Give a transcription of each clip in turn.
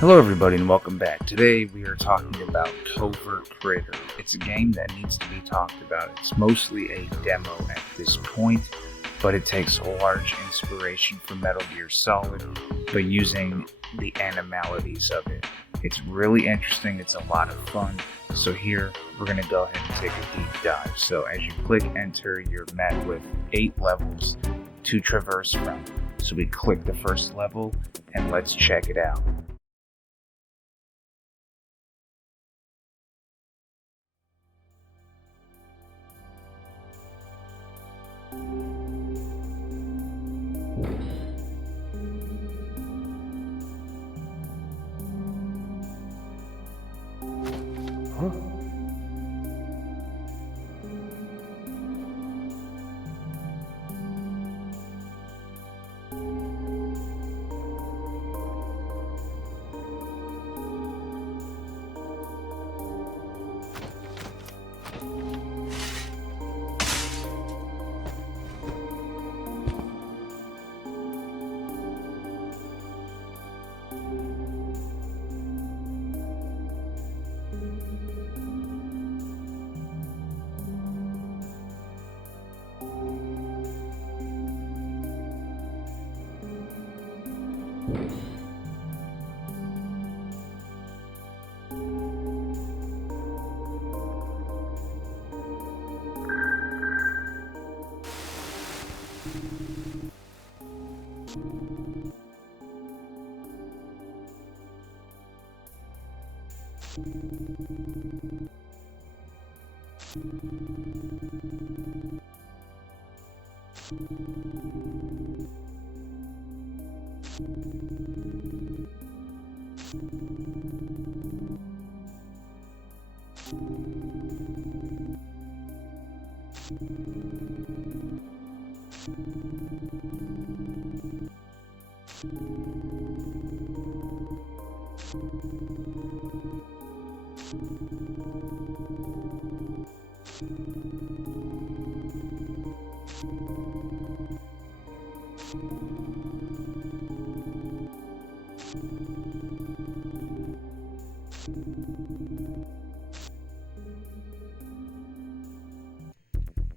Hello everybody and welcome back. Today we are talking about Covert. It's a game that needs to be talked about. It's mostly a demo at this point, but it takes a large inspiration from Metal Gear Solid, but using the animalities of it. It's really interesting, it's a lot of fun. So here we're going to go ahead and take a deep dive. So as you click enter, you're met with 8 levels to traverse from. So we click the first level and let's check it out. Huh?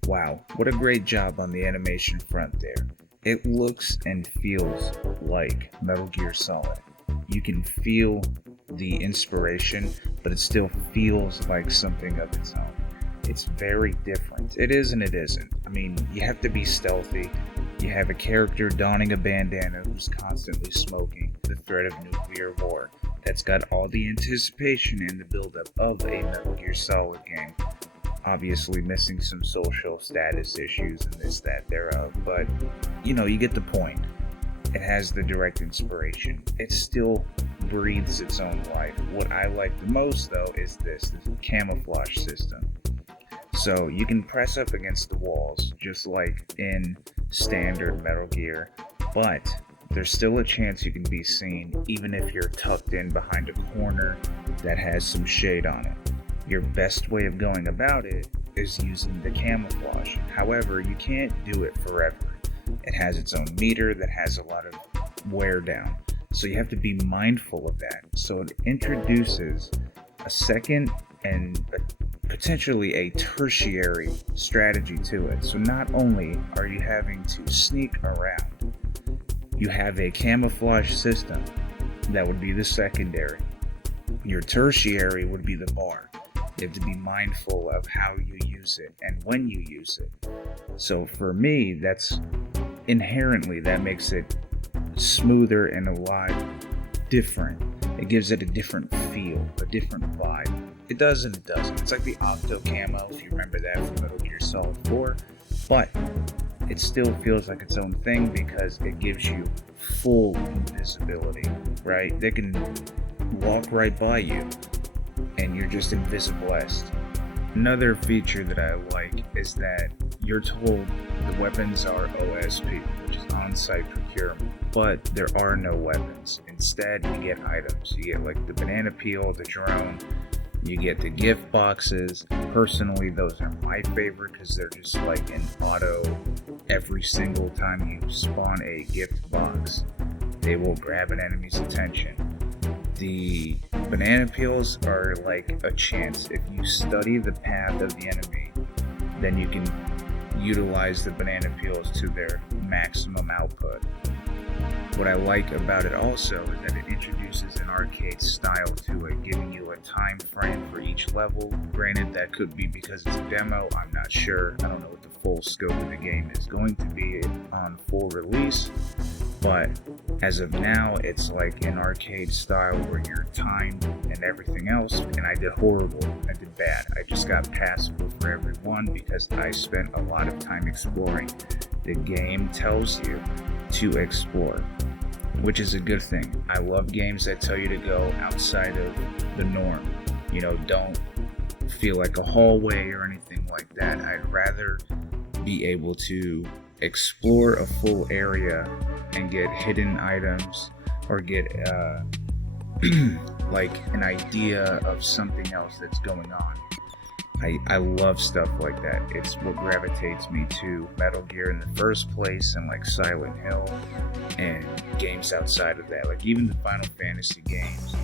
Wow, what a great job on the animation front there. It looks and feels like Metal Gear Solid. You can feel the inspiration, but it still feels like something of its own. It's very different. It is and it isn't. I mean, you have to be stealthy. You have a character donning a bandana who's constantly smoking the threat of nuclear war. That's got all the anticipation and the buildup of a Metal Gear Solid game. Obviously missing some social status issues and this, that, thereof, but you know, you get the point. It has the direct inspiration. It still breathes its own life. What I like the most though is this camouflage system. So you can press up against the walls just like in standard Metal Gear, but there's still a chance you can be seen even if you're tucked in behind a corner that has some shade on it. Your best way of going about it is using the camouflage. However, you can't do it forever. It has its own meter that has a lot of wear down. So you have to be mindful of that. So it introduces a second and potentially a tertiary strategy to it. So not only are you having to sneak around, you have a camouflage system that would be the secondary. Your tertiary would be the bar. You have to be mindful of how you use it and when you use it. So for me, that's inherently, that makes it smoother and a lot different. It gives it a different feel, a different vibe. It does and it doesn't. It's like the Octo Camo, if you remember that from Metal Gear Solid 4, but it still feels like its own thing because it gives you full invisibility, right? They can walk right by you and you're just invisiblest. Another feature that I like is that you're told the weapons are OSP, which is on-site procurement, but there are no weapons. Instead, you get items. You get like the banana peel, the drone, you get the gift boxes. Personally, those are my favorite because they're just like an auto. Every single time you spawn a gift box, they will grab an enemy's attention. The banana peels are like a chance. If you study the path of the enemy, then you can utilize the banana peels to their maximum output. What I like about it also is that it introduces an arcade style to it, giving you a time frame for each level. Granted, that could be because it's a demo, I'm not sure. I don't know what the full scope of the game is going to be on full release, but as of now, it's like an arcade style where you're timed and everything else, and I did horrible. I did bad. I just got passable for everyone because I spent a lot of time exploring. The game tells you to explore, which is a good thing. I love games that tell you to go outside of the norm. Don't feel like a hallway or anything like that. I'd rather be able to explore a full area and get hidden items or get like an idea of something else that's going on. I love stuff like that. It's what gravitates me to Metal Gear in the first place, and like Silent Hill and games outside of that. Like even the Final Fantasy games,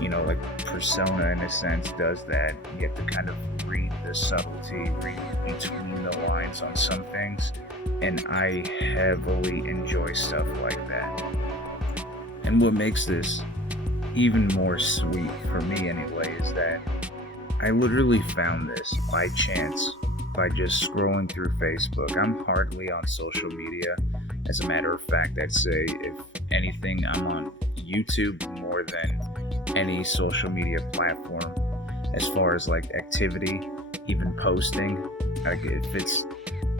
even like Persona in a sense does that. You have to kind of read the subtlety, read between the lines on some things, and I heavily enjoy stuff like that. And what makes this even more sweet for me anyway is that I literally found this by chance by just scrolling through Facebook. I'm hardly on social media. As a matter of fact, I'd say if anything, I'm on YouTube more than any social media platform as far as like activity, even posting. Like if it's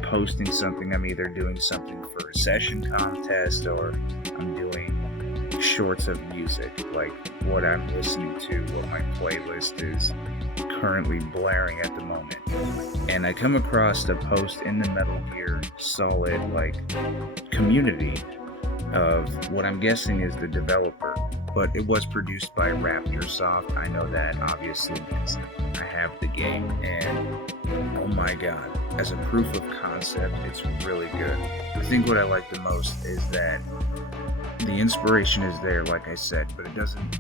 posting something, I'm either doing something for a session contest or I'm doing shorts of music, like what I'm listening to, what my playlist is currently blaring at the moment. And I come across a post in the Metal Gear Solid community of what I'm guessing is the developer, but it was produced by Rapturesoft. I know that obviously because I have the game, and oh my god, as a proof of concept, it's really good. I think what I like the most is that the inspiration is there, like I said, but it doesn't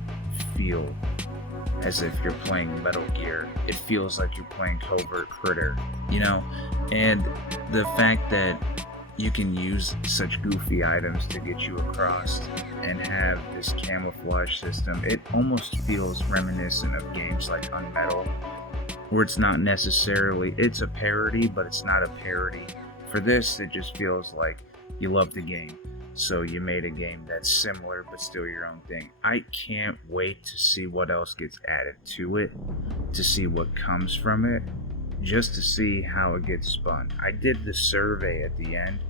feel as if you're playing Metal Gear. It feels like you're playing Covert Critter, And the fact that you can use such goofy items to get you across and have this camouflage system, it almost feels reminiscent of games like Unmetal, where it's not necessarily, it's a parody, but it's not a parody. For this, it just feels like you love the game, so you made a game that's similar but still your own thing. I can't wait to see what else gets added to it, to see what comes from it, just to see how it gets spun. I did the survey at the end,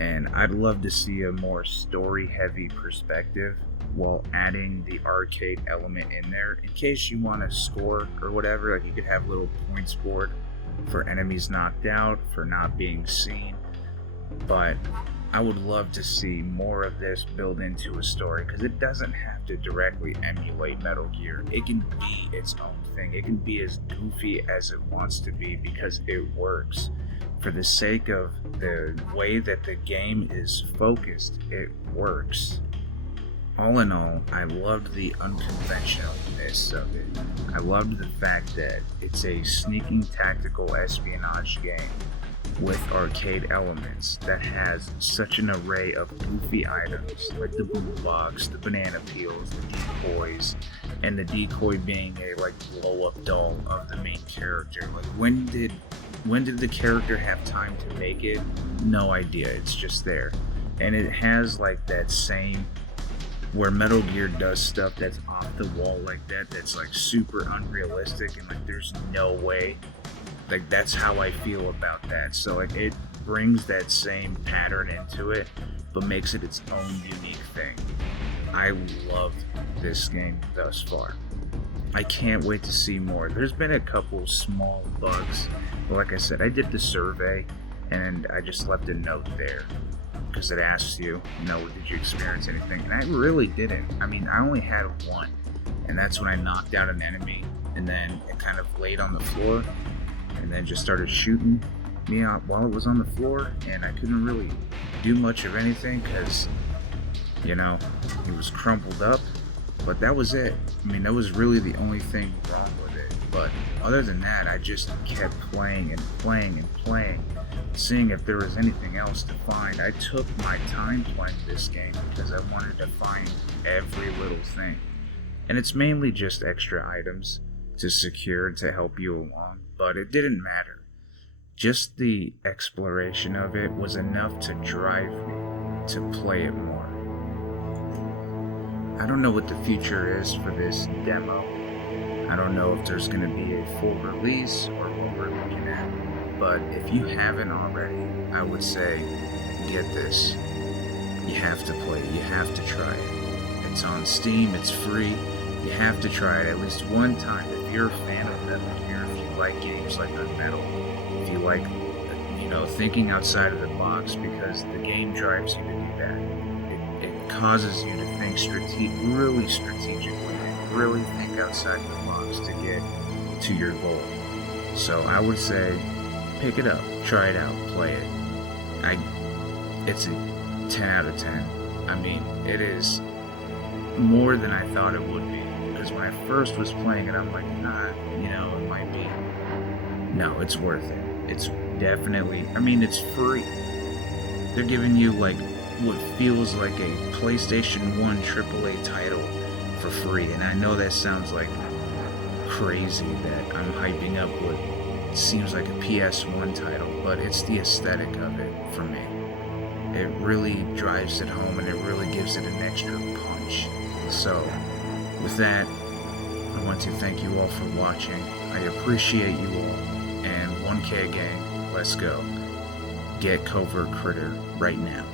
and I'd love to see a more story-heavy perspective while adding the arcade element in there in case you want to score or whatever. Like you could have little points board for enemies knocked out, for not being seen. But I would love to see more of this build into a story, because it doesn't have to directly emulate Metal Gear. It can be its own thing. It can be as goofy as it wants to be because it works. For the sake of the way that the game is focused, it works. All in all, I loved the unconventionalness of it. I loved the fact that it's a sneaking tactical espionage game with arcade elements that has such an array of goofy items like the boombox, the banana peels, the decoys, and the decoy being a blow up doll of the main character. When did the character have time to make it? No idea. It's just there. And it has that same where Metal Gear does stuff that's off the wall like that, that's super unrealistic, and there's no way. That's how I feel about that. So it brings that same pattern into it, but makes it its own unique thing. I love this game thus far. I can't wait to see more. There's been a couple small bugs, but like I said, I did the survey and I just left a note there because it asks you, did you experience anything? And I really didn't. I mean, I only had one, and that's when I knocked out an enemy, and then it kind of laid on the floor, and then just started shooting me out while it was on the floor, and I couldn't really do much of anything because, he was crumpled up, But that was it. I mean, that was really the only thing wrong with it. But other than that, I just kept playing and playing and playing, seeing if there was anything else to find. I took my time playing this game because I wanted to find every little thing. And it's mainly just extra items to secure to help you along, but it didn't matter. Just the exploration of it was enough to drive me to play it more. I don't know what the future is for this demo. I don't know if there's going to be a full release or what we're looking at. But if you haven't already, I would say get this. You have to play it. You have to try it. It's on Steam. It's free. You have to try it at least one time if you're a fan of Metal Gear, if you like games like Unmetal, if you like, thinking outside of the box, because the game drives you to do that. It causes you to think really strategically, and really think outside of the box to get to your goal. So I would say, pick it up, try it out, play it. It's a 10 out of 10. I mean, it is more than I thought it would be. Because when I first was playing it, I'm like, nah, it might be. No, it's worth it. It's definitely, it's free. They're giving you like what feels like a PlayStation 1 AAA title for free. And I know that sounds like crazy that I'm hyping up what seems like a PS1 title, but it's the aesthetic of it for me. It really drives it home and it really gives it an extra punch. So, with that, I want to thank you all for watching. I appreciate you all. And 1K gang, let's go. Get Covert Critter right now.